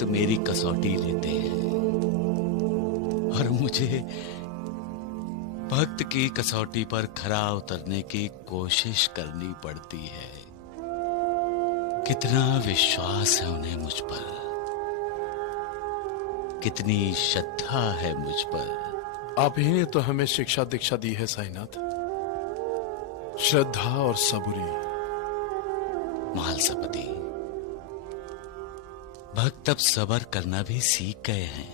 भक्त मेरी कसौटी लेते हैं और मुझे भक्त की कसौटी पर खरा उतरने की कोशिश करनी पड़ती है। कितना विश्वास है उन्हें मुझ पर, कितनी श्रद्धा है मुझ पर। आप ही ने तो हमें शिक्षा दीक्षा दी है साईनाथ, श्रद्धा और सबूरी। महालसापति, भक्त अब सब्र करना भी सीख गए हैं।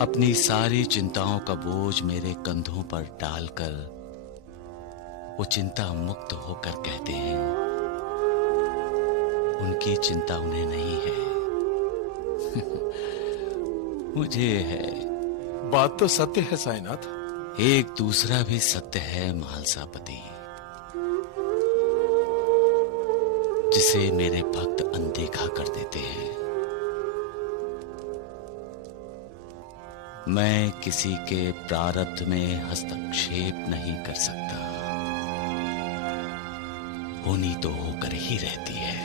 अपनी सारी चिंताओं का बोझ मेरे कंधों पर डालकर वो चिंता मुक्त होकर कहते हैं उनकी चिंता उन्हें नहीं है मुझे है। बात तो सत्य है साईनाथ। एक दूसरा भी सत्य है महालसापति, जिसे मेरे भक्त अनदेखा कर देते हैं। मैं किसी के प्रारब्ध में हस्तक्षेप नहीं कर सकता, होनी तो होकर ही रहती है।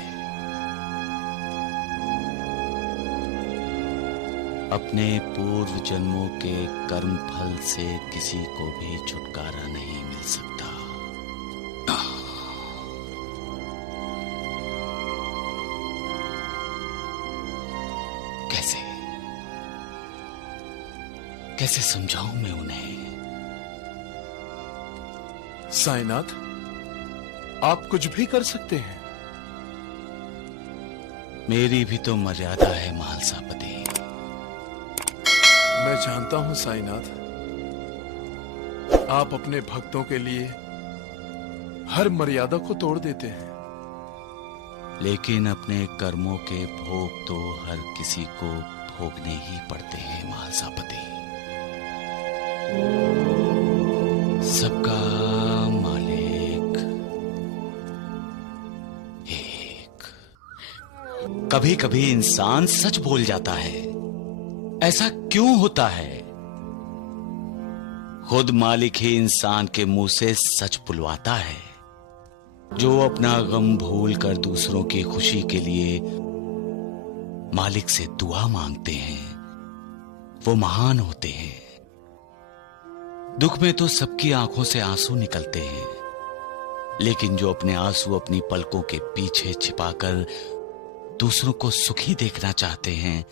अपने पूर्व जन्मों के कर्म फल से किसी को भी छुटकारा नहीं मिल सकता। कैसे कैसे समझाऊं मैं उन्हें? साईनाथ, आप कुछ भी कर सकते हैं। मेरी भी तो मर्यादा है महालसापति। मैं जानता हूं साईनाथ, आप अपने भक्तों के लिए हर मर्यादा को तोड़ देते हैं, लेकिन अपने कर्मों के भोग तो हर किसी को भोगने ही पड़ते हैं महालसापति। सबका मालिक एक। कभी कभी इंसान सच बोल जाता है, ऐसा क्यों होता है? खुद मालिक ही इंसान के मुंह से सच बुलवाता है। जो अपना गम भूल कर दूसरों की खुशी के लिए मालिक से दुआ मांगते हैं, वो महान होते हैं। दुख में तो सबकी आंखों से आंसू निकलते हैं, लेकिन जो अपने आंसू अपनी पलकों के पीछे छिपाकर दूसरों को सुखी देखना चाहते हैं,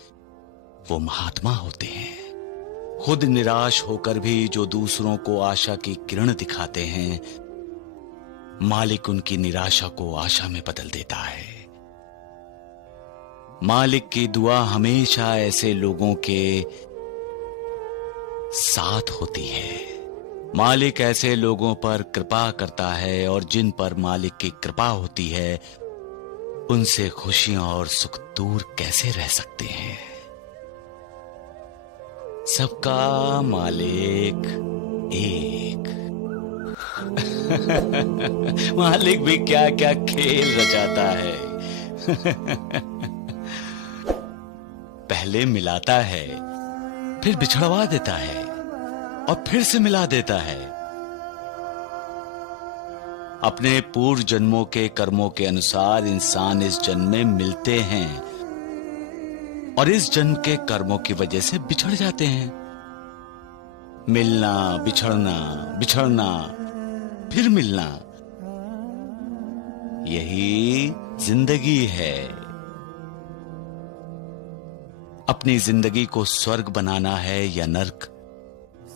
वो महात्मा होते हैं। खुद निराश होकर भी जो दूसरों को आशा की किरण दिखाते हैं, मालिक उनकी निराशा को आशा में बदल देता है। मालिक की दुआ हमेशा ऐसे लोगों के साथ होती है। मालिक ऐसे लोगों पर कृपा करता है, और जिन पर मालिक की कृपा होती है उनसे खुशियां और सुख दूर कैसे रह सकते हैं? सबका मालिक एक। मालिक भी क्या क्या खेल रचाता है। पहले मिलाता है, फिर बिछड़वा देता है और फिर से मिला देता है। अपने पूर्व जन्मों के कर्मों के अनुसार इंसान इस जन्म में मिलते हैं और इस जन्म के कर्मों की वजह से बिछड़ जाते हैं। मिलना, बिछड़ना, बिछड़ना, फिर मिलना, यही जिंदगी है। अपनी जिंदगी को स्वर्ग बनाना है या नर्क,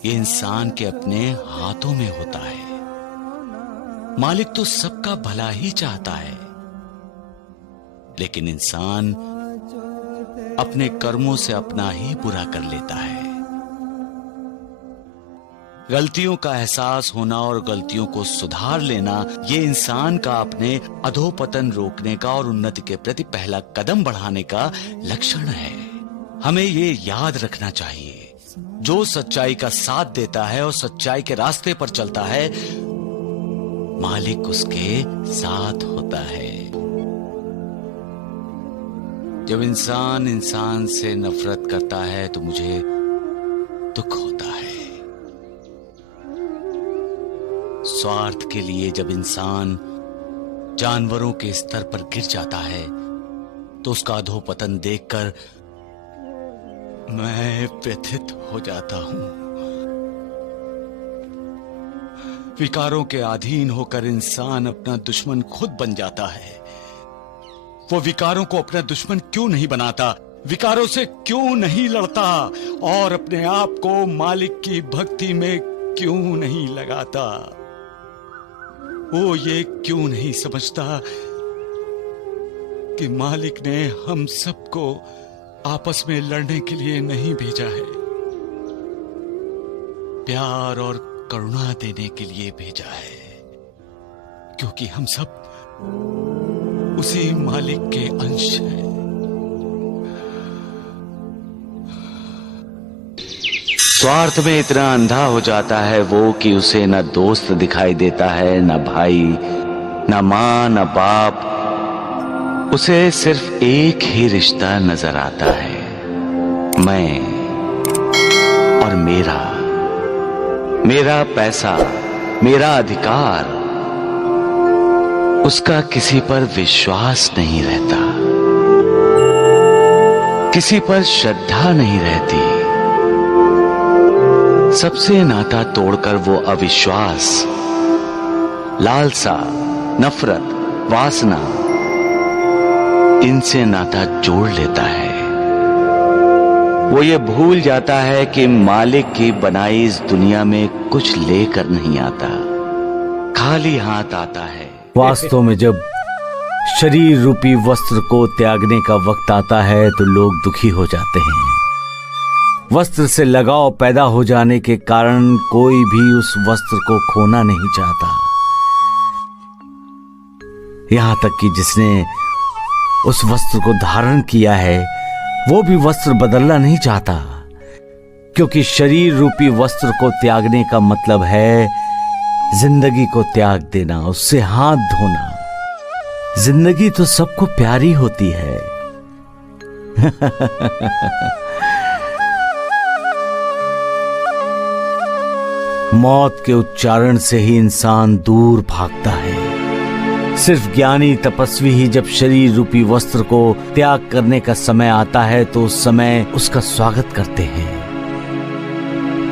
ये इंसान के अपने हाथों में होता है। मालिक तो सबका भला ही चाहता है, लेकिन इंसान अपने कर्मों से अपना ही बुरा कर लेता है। गलतियों का एहसास होना और गलतियों को सुधार लेना, ये इंसान का अपने अधोपतन रोकने का और उन्नति के प्रति पहला कदम बढ़ाने का लक्षण है। हमें ये याद रखना चाहिए, जो सच्चाई का साथ देता है और सच्चाई के रास्ते पर चलता है, मालिक उसके साथ होता है। जब इंसान इंसान से नफरत करता है तो मुझे दुख होता है। स्वार्थ के लिए जब इंसान जानवरों के स्तर पर गिर जाता है तो उसका अधोपतन देखकर मैं व्यथित हो जाता हूं। विकारों के अधीन होकर इंसान अपना दुश्मन खुद बन जाता है। वो विकारों को अपना दुश्मन क्यों नहीं बनाता, विकारों से क्यों नहीं लड़ता और अपने आप को मालिक की भक्ति में क्यों नहीं लगाता? वो ये क्यों नहीं समझता कि मालिक ने हम सबको आपस में लड़ने के लिए नहीं भेजा है, प्यार और करुणा देने के लिए भेजा है, क्योंकि हम सब उसी मालिक के अंश हैं। स्वार्थ में इतना अंधा हो जाता है वो कि उसे न दोस्त दिखाई देता है, न भाई, न मां, न बाप। उसे सिर्फ एक ही रिश्ता नजर आता है, मैं और मेरा। मेरा पैसा, मेरा अधिकार। उसका किसी पर विश्वास नहीं रहता, किसी पर श्रद्धा नहीं रहती। सबसे नाता तोड़कर वो अविश्वास, लालसा, नफरत, वासना, इनसे नाता जोड़ लेता है। वो ये भूल जाता है कि मालिक की बनाई इस दुनिया में कुछ लेकर नहीं आता, खाली हाथ आता है। वास्तव में जब शरीर रूपी वस्त्र को त्यागने का वक्त आता है तो लोग दुखी हो जाते हैं। वस्त्र से लगाव पैदा हो जाने के कारण कोई भी उस वस्त्र को खोना नहीं चाहता। यहां तक कि जिसने उस वस्त्र को धारण किया है वो भी वस्त्र बदलना नहीं चाहता, क्योंकि शरीर रूपी वस्त्र को त्यागने का मतलब है जिंदगी को त्याग देना, उससे हाथ धोना। जिंदगी तो सबको प्यारी होती है। मौत के उच्चारण से ही इंसान दूर भागता है। सिर्फ ज्ञानी तपस्वी ही जब शरीर रूपी वस्त्र को त्याग करने का समय आता है तो उस समय उसका स्वागत करते हैं,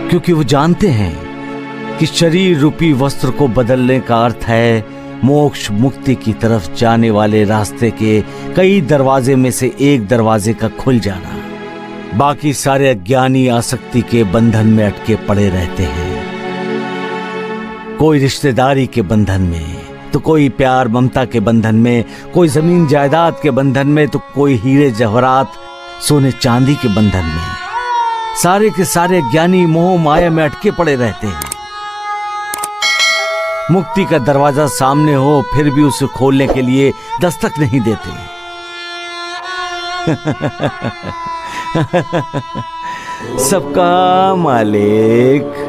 क्योंकि वो जानते हैं कि शरीर रूपी वस्त्र को बदलने का अर्थ है मोक्ष मुक्ति की तरफ जाने वाले रास्ते के कई दरवाजे में से एक दरवाजे का खुल जाना। बाकी सारे अज्ञानी आसक्ति के बंधन में अटके पड़े रहते हैं, कोई रिश्तेदारी के बंधन में तो कोई प्यार ममता के बंधन में, कोई जमीन जायदाद के बंधन में तो कोई हीरे जवाहरात सोने चांदी के बंधन में। सारे के सारे ज्ञानी मोह माया में अटके पड़े रहते हैं। मुक्ति का दरवाजा सामने हो फिर भी उसे खोलने के लिए दस्तक नहीं देते। सबका मालिक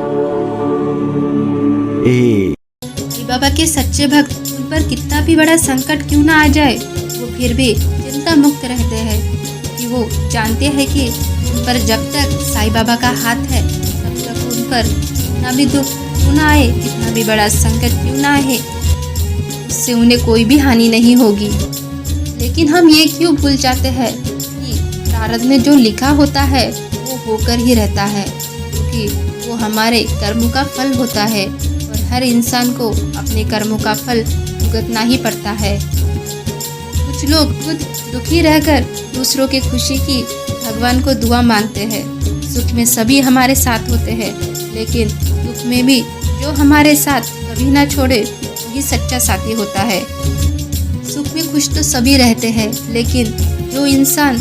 बाबा के सच्चे भक्त, उन पर कितना भी बड़ा संकट क्यों ना आ जाए वो फिर भी चिंता मुक्त रहते हैं, कि वो जानते हैं कि उन पर जब तक साईं बाबा का हाथ है तब तक उन पर कितना भी दुख क्यों ना आए, कितना भी बड़ा संकट क्यों ना आए, उससे उन्हें कोई भी हानि नहीं होगी। लेकिन हम ये क्यों भूल जाते हैं कि प्रारब्ध में जो लिखा होता है वो होकर ही रहता है, क्योंकि वो हमारे कर्मों का फल होता है और हर इंसान को अपने कर्मों का फल भुगतना ही पड़ता है। कुछ लोग खुद दुखी रहकर दूसरों की खुशी की भगवान को दुआ मांगते हैं। सुख में सभी हमारे साथ होते हैं, लेकिन दुख में भी जो हमारे साथ कभी ना छोड़े वही सच्चा साथी होता है। सुख में खुश तो सभी रहते हैं, लेकिन जो इंसान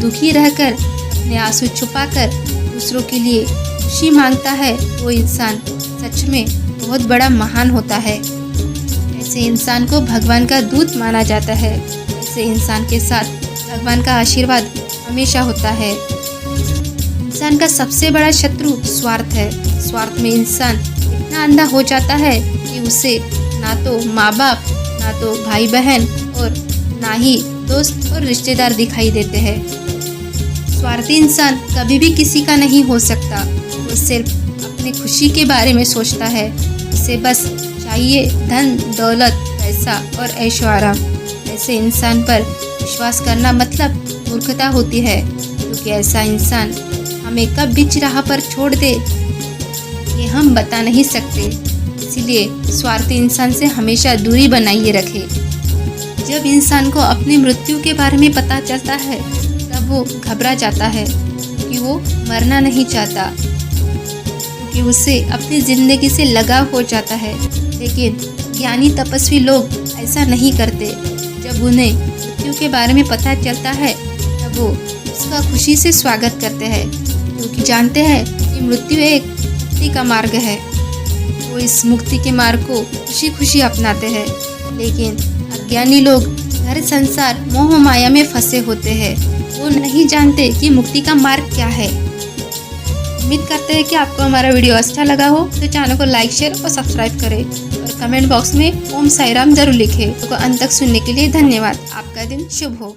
दुखी रहकर अपने आंसू छुपाकर दूसरों के लिए खुशी मांगता है वो इंसान सच में बहुत बड़ा महान होता है। ऐसे इंसान को भगवान का दूत माना जाता है। ऐसे इंसान के साथ भगवान का आशीर्वाद हमेशा होता है। इंसान का सबसे बड़ा शत्रु स्वार्थ है। स्वार्थ में इंसान इतना अंधा हो जाता है कि उसे ना तो माँ बाप, ना तो भाई बहन और ना ही दोस्त और रिश्तेदार दिखाई देते हैं। स्वार्थी इंसान कभी भी किसी का नहीं हो सकता। वो सिर्फ अपनी खुशी के बारे में सोचता है। उसे बस चाहिए धन दौलत, पैसा और ऐशो आराम। ऐसे इंसान पर विश्वास करना मतलब मूर्खता होती है, क्योंकि ऐसा इंसान हमें कब बीच राह पर छोड़ दे ये हम बता नहीं सकते। इसीलिए स्वार्थी इंसान से हमेशा दूरी बनाइए रखें। जब इंसान को अपनी मृत्यु के बारे में पता चलता है तब वो घबरा जाता है, क्योंकि वो मरना नहीं चाहता, क्योंकि उसे अपनी जिंदगी से लगाव हो जाता है। लेकिन ज्ञानी तपस्वी लोग ऐसा नहीं करते। जब उन्हें मृत्यु के बारे में पता चलता है तब वो उसका खुशी से स्वागत करते हैं, क्योंकि जानते हैं कि मृत्यु एक मुक्ति का मार्ग है। वो इस मुक्ति के मार्ग को खुशी खुशी अपनाते हैं। लेकिन अज्ञानी लोग घर संसार मोह माया में फंसे होते हैं। वो नहीं जानते कि मुक्ति का मार्ग क्या है। उम्मीद करते हैं कि आपको हमारा वीडियो अच्छा लगा हो, तो चैनल को लाइक, शेयर और सब्सक्राइब करें और कमेंट बॉक्स में ओम साईं राम जरूर लिखें। तो अंत तक सुनने के लिए धन्यवाद। आपका दिन शुभ हो।